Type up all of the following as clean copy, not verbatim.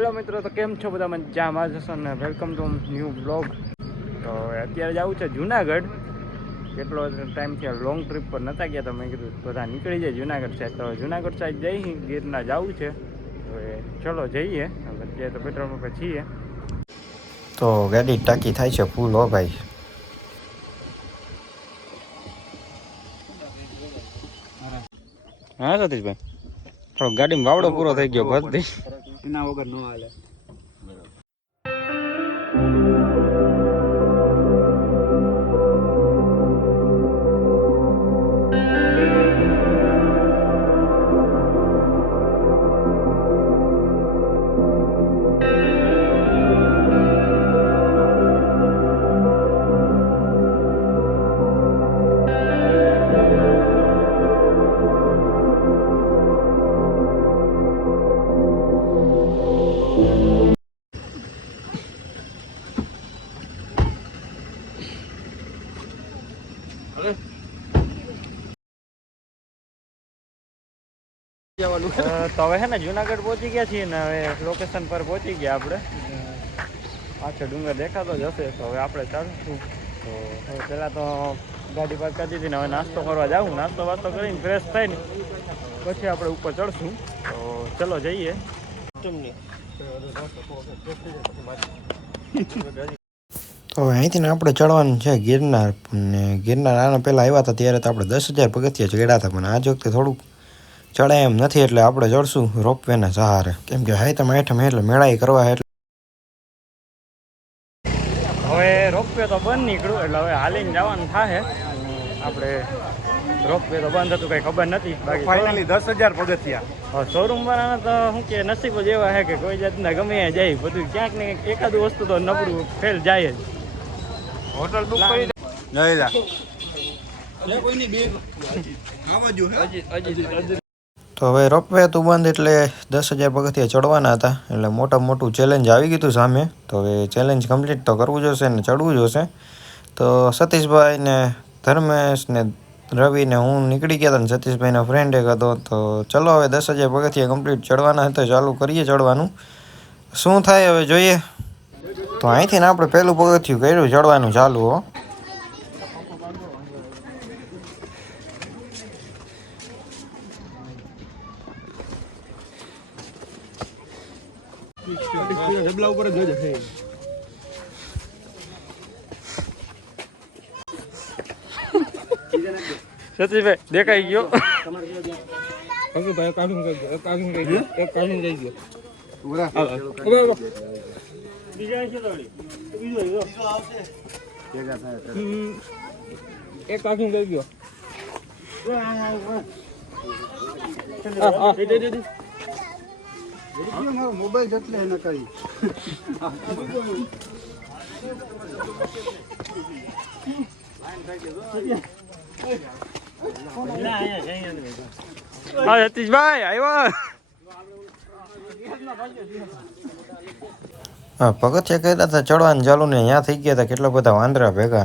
Hello મિત્રો, તો કેમ છો બધા? મજામાં જશો ને? Welcome to new blog. તો અત્યારે જવું છે જુનાગઢ. કેટલો ટાઈમ થયા લોંગ ટ્રીપ પર નહોતા ગયા, તો મેં કીધું બધા નીકળી જાય જુનાગઢ સાઈડ. તો જુનાગઢ સાઈડ જઈ ગીરના જવું છે. હવે ચલો જઈએ. અત્યારે તો પેટ્રોલ પંપે છીએ. તો ગાડી ટાંકી થાય છે ફૂલ. હો ભાઈ, હા સતીશભાઈ, થોડો ગાડીમાં વાવડો પૂરો થઈ ગયો ભરતી, એના વગર ન હાલે. તો હવે હે ને જુનાગઢ પહોંચી ગયા છીએ ને હવે લોકેશન પર પહોંચી ગયા આપણે. પાછળ ડુંગર દેખાતો જ હશે. તો હવે આપણે ચાલશું. તો હવે પહેલાં તો ગાડી પાર્ક કરી દીધી ને હવે નાસ્તો કરવા જાઉં. નાસ્તો વાસ્તો કરીને ફ્રેશ થઈને પછી આપણે ઉપર ચડશું. તો ચલો જઈએ. તો અહીંથી આપણે ચડવાનું છે ગિરનાર. ને ગિરનાર આના પહેલાં આવ્યા હતા ત્યારે તો આપણે 10,000 પગથિયા ચડ્યા હતા, પણ આ વખતે થોડુંક ચડાય એમ નથી, એટલે આપણે ચડશું રોપવેના સહારે. કેમ કે હાઈ તમે હેઠમ એટલે મેળાઈ કરવા એટલે હવે રોપવે તો બંધ નીકળ્યું એટલે હવે હાલીને જવાનું થાય. આપણે રોપવે તો બંધ હતું, કંઈ ખબર નથી. બાકી ફાઇનલી 10,000 પગથિયા. શોરૂમ વાળાને તો શું કે નસીબ જ એવા છે કે કોઈ જાતના ગમે ત્યાં જાય, બધું ક્યાંક ને ક્યાંક એકાદું વસ્તુ તો નબળું ફેલ જાય જ. હોટલ બુક કરી લઈ જા. તો હવે રોપવે હતું બંધ એટલે 10,000 પગથિયા ચડવાના હતા. એટલે મોટું ચેલેન્જ આવી ગયું હતું સામે. તો હવે ચેલેન્જ કમ્પ્લીટ તો કરવું જોશે ને ચડવું જોશે. તો સતીશભાઈ ને ધર્મેશ ને રવિ ને હું નીકળી ગયા હતા ને સતીશભાઈનો ફ્રેન્ડ એક હતો. તો ચલો હવે 10,000 પગથિયા કમ્પ્લીટ ચડવાના હતા, ચાલુ કરીએ ચડવાનું. શું થાય હવે જોઈએ. તો અહીંથી ને આપણે પહેલું પગથિયું કર્યું ચડવાનું ચાલુ. હો ડબલા ઉપર જ જોજે. સતીશભાઈ દેખાઈ ગયો. ભાઈ કાઢું કહી ગયો, કાઢું કહી ગયો, એક કાઢું કહી ગયો. એક કાઢું કહી ગયો. મોબાઈલ જતલે એને કરી હા સતીશભાઈ આવ્યો. હા, પગથિયા કર્યા હતા ચડવાનું ચાલુ ને અહીંયા થઈ ગયા હતા કેટલા બધા વાંદરા ભેગા.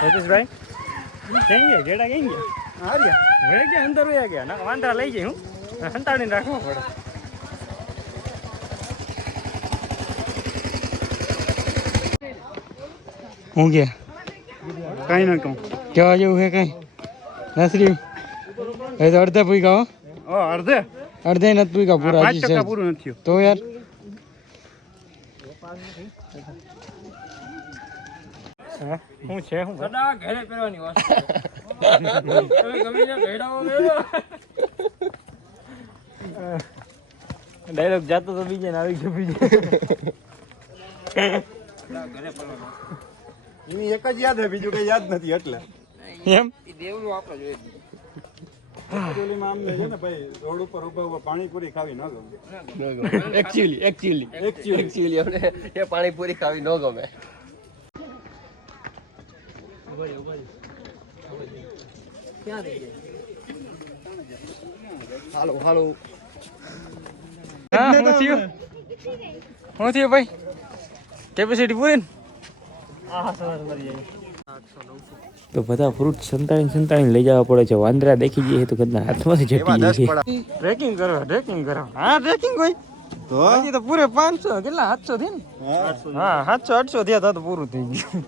સતીશભાઈ કઈ ગયા? ઘેડા કઈ ગયા? હવે ગયા અંદર વયા ગયા ના વાંદરા લઈ જાય. હું સંતાડીને રાખવા પડે. હું ગયા કઈ ના કહું કેવા જેવું છે કઈ નસરી? એ તો અડધા પૂકા. હો અડધે નથી પૂકા પૂરા. 5% પૂરું નથી તો યાર શું છે? હું ઘરે પહેરવાની વાત ડાયલોગ જાતો તો બીજે ને આવી ગયો બીજે. એની એક જ યાદ હે, બીજું કઈ યાદ નથી. એટલે એમ દેવલું આપણે જોઈએ. આમ છે ને ભાઈ, રોડ ઉપર ઉભા પાણીપુરી ખાવી ન ગમે. એકચ્યુઅલી અમને એ પાણીપુરી ખાવી ન ગમે. હા હું થયું ભાઈ કેપેસિટી પૂરી ને તો બધા ફ્રૂટ સંતાણી લઈ જવા પડે છે. વાંદરા દેખી જઈએ તો કદના હાથમાંથી જટી જાય છે. ટ્રેકિંગ કરો હા ટ્રેકિંગ કોઈ તો હજી તો પૂરે 500 કેટલા 700 થી ને હા 700 800 થયા તો પૂરું થઈ ગયું.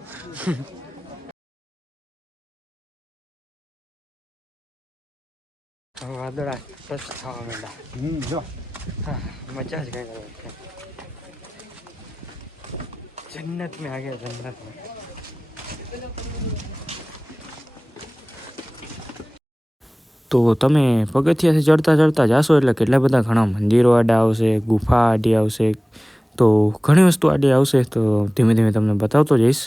વાદળા સ્વચ્છ થવા માંડ્યા. જો હા મજા જ કઈ જન્નત में आ गया जन्नत में. તો તમે પગથિયાથી ચડતા જાશો એટલે કેટલા બધા ઘણા મંદિરો આડા આવશે, ગુફા આડી આવશે, તો ઘણી વસ્તુ આડી આવશે. તો ધીમે ધીમે તમને બતાવતો જઈશ.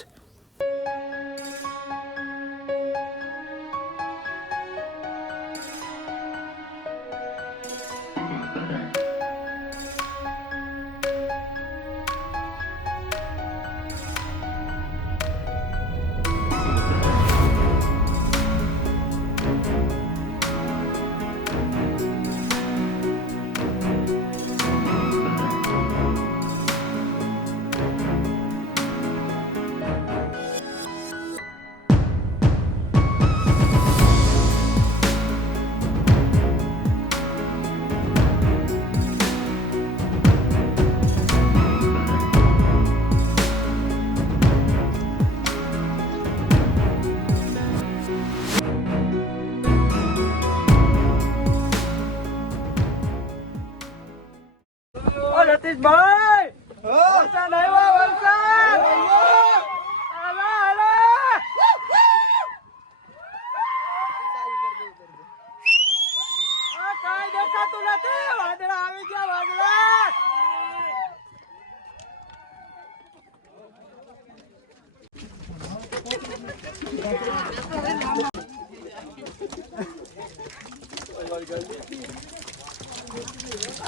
રતીશભાઈ વરસાદ આવ્યો વરસાદ આલા આલા આ કાઈ દેખાતું નથી. વાદળા આવી ગયા વાદળા.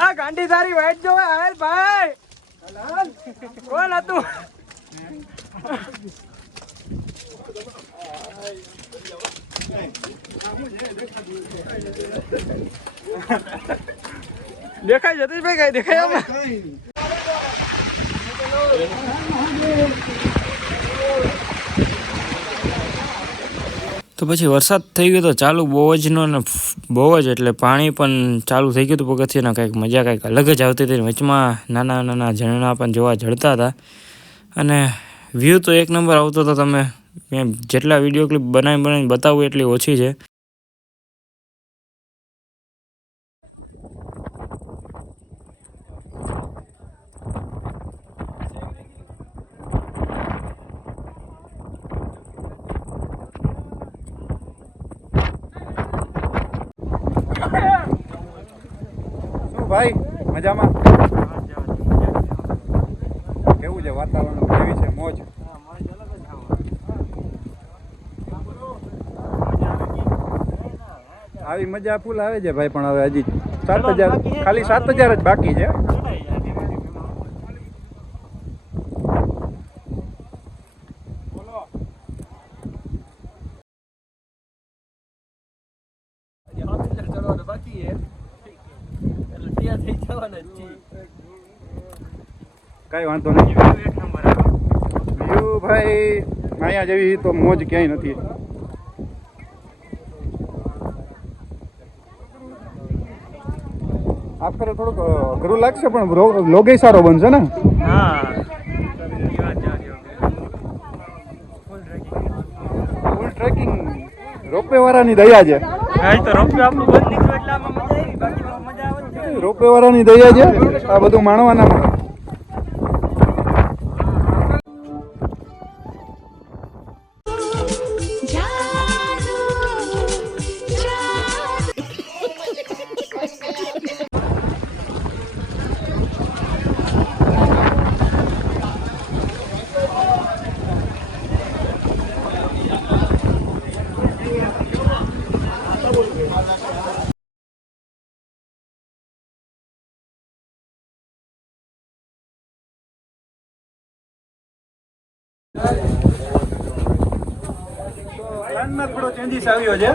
આ ગાંડી તારી વાઈટ જોવે આવેલ ભાઈ કોણ હતું? દેખાય જતીશભાઈ કઈ દેખાય અમે તો પછી વરસાદ થઈ ગયો તો ચાલુ બહુ જ એટલે પાણી પણ ચાલુ થઈ ગયું હતું પગથિયાના. કંઈક મજા કંઈક અલગ જ આવતી હતી. વચમાં નાના નાના ઝરણા પણ જોવા જળતા હતા અને વ્યૂ તો એક નંબર આવતો હતો. તમે મેં જેટલા વિડીયો ક્લિપ બનાવીને બતાવું એટલી ઓછી છે. ભાઈ મજામાં કેવું છે વાતાવરણ? કેવી છે મોજ? આવી મજા ફૂલ આવે છે ભાઈ, પણ હવે હજી 7,000 ખાલી 7,000 જ બાકી છે. કઈ વાંધો નહીં. વ્યૂ ભાઈ અહીંયા જેવી તો મોજ ક્યાંય નથી. આખરે થોડુંક અઘરું લાગશે પણ લોગે સારો બનશે ને. ફૂલ ટ્રેકિંગ રોપવે વાળાની દયા છે. રોપવે વાળાની દયા છે આ બધું માણવાના. હવામાનમાં થોડો ચેન્જીસ આવ્યો છે.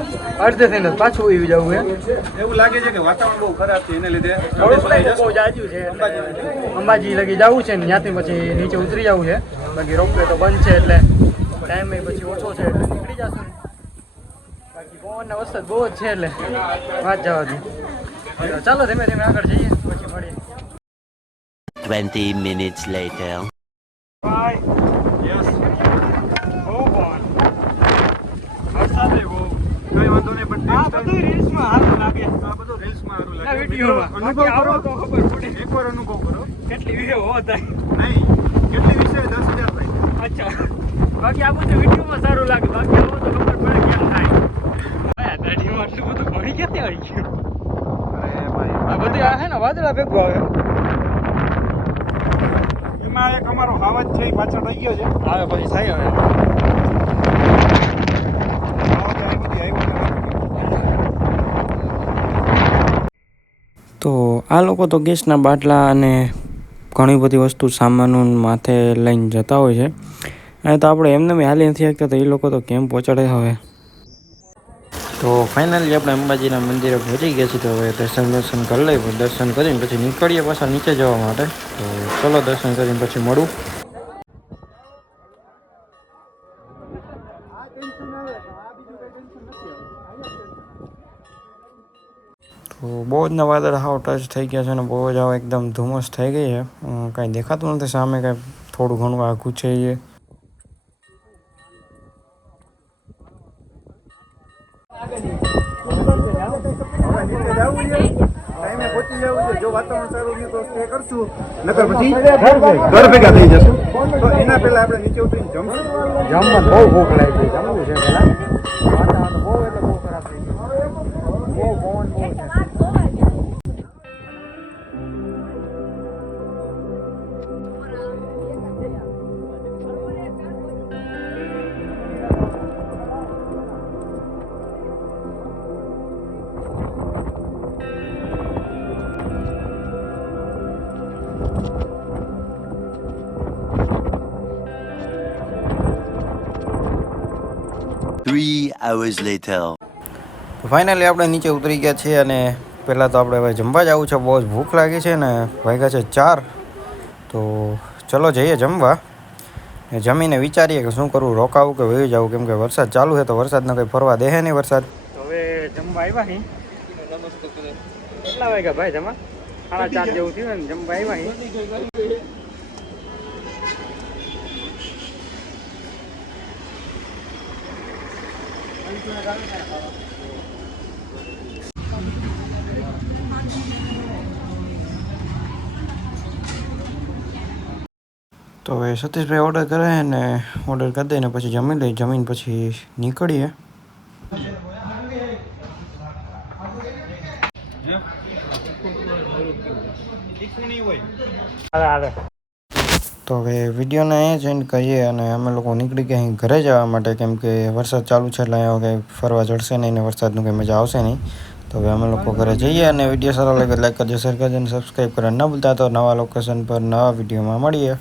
અડધે થઈને પાછું આવી જવું છે. એવું લાગે છે કે વાતાવરણ બહુ ખરાબ છે એને લીધે બહુ જાજુ છે. અંબાજી લગી જવું છે ને ત્યાંથી પછી નીચે ઉતરી જવું છે. બાકી રોપવે તો બંધ છે એટલે ટાઈમ પછી ઓછો છે એટલે નીકળી જશું. બાકી પવન ને વરસાદ બહુ જ છે એટલે વાત જવા દે. ચાલો ધીમે ધીમે આગળ જઈએ પછી મળીએ. 20 minutes later. યસ બહુ પવન વરસાદે બહુ. કઈ વાંધો નહીં પણ આ બધું રીલ્સમાં સારું લાગે. આ બધું રીલ્સમાં સારું આ લાગે. વિડીયોમાં અનુભવ બાકી આવો કરો તો ખબર પડે એકવાર અનુભવ કરો. કેટલી વિડીયો હો થાય. નહીં કેટલી વિશે 10,000 થાય. અચ્છા બાકી આ બધું વિડીયોમાં સારું લાગે. બાકી આવો તો ખબર પડે કેમ થાય. આ દાઢીમાં આટલું બધું પાણી ક્યાંથી આવી ગયું? અરે ભાઈ આ બધું આ છે ને વાદળા ભેગું આવે. એમાં એક અમારો હાવજ છે એ પાછળ રહી ગયો છે. આવે પછી થાય હવે. હાવજ આવી બધી આવ્યો છે. તો આ લોકો તો ગેસના બાટલા અને ઘણી બધી વસ્તુ સામાન માથે લઈને જતા હોય છે. અને તો આપણે એમને હાલી નથી શકતા તો એ લોકો તો કેમ પહોંચાડે હવે. તો ફાઇનલી આપણે અંબાજીના મંદિરે પહોંચી ગયા છીએ. તો હવે દર્શન કરી લઈએ. દર્શન કરીને પછી નીકળીએ પાછા નીચે જવા માટે. તો ચલો દર્શન કરીને પછી મળું. તો બહુ જ ના વાદળ હાવ ટચ થઈ ગયા છે અને બહુ જ હાવ એકદમ ધુમ્મસ થઈ ગઈ છે. કાંઈ દેખાતું નથી સામે. કાંઈ થોડું ઘણું આઘું છે એ. ટાઈમે પહોંચી જવું છે. જો વાતાવરણ સારું નહીં તો સ્ટે કરશું, નકર પછી ઘર ભેગા થઈ જશું. તો એના પહેલા આપણે નીચે ઉતરીને જમશું. જમવાનું બહુ ભૂખ લાગી. જમવું છે પેલા. વાતાવરણ બહુ એટલે બહુ ખરાબ થઈ ગયું. બહુ પવન બહુ છે. Three hours later. ફાઇનલી આપણે નીચે ઉતરી ગયા છીએ અને પહેલાં તો આપણે હવે જમવા જવું છે. બહુ જ ભૂખ લાગી છે ને વાગ્યા છે 4. તો ચલો જઈએ જમવા. જમીને વિચારીએ કે શું કરવું, રોકાવું કે વહી જવું. કેમ કે વરસાદ ચાલુ છે તો વરસાદને કંઈ ફરવા દે નહીં વરસાદ. તો હવે જમવા આવ્યા નહીં. કેટલા વાગ્યા ભાઈ જમા? 4:30 જેવું થયું ને જમવા આવ્યા નહીં. તો હવે સતીશભાઈ ઓર્ડર કરે ને ઓર્ડર કરી દઈને પછી જમી લઈએ. જમીને પછી નીકળીએ. તો હવે વિડીયોને અહીંયા જ એન્ડ કરીએ અને અમે લોકો નીકળી ગયા અહીં ઘરે જવા માટે. કેમ કે વરસાદ ચાલુ છે એટલે અહીંયા કંઈ ફરવા ચડશે નહીં ને વરસાદનું કંઈ મજા આવશે નહીં. તો હવે અમે લોકો ઘરે જઈએ અને વિડીયો સારો લાગે લાઈક કરજો, શેર કરજો અને સબસ્ક્રાઈબ કરવાનું ન ભૂલતા. તો નવા લોકેશન પર નવા વિડીયોમાં મળીએ.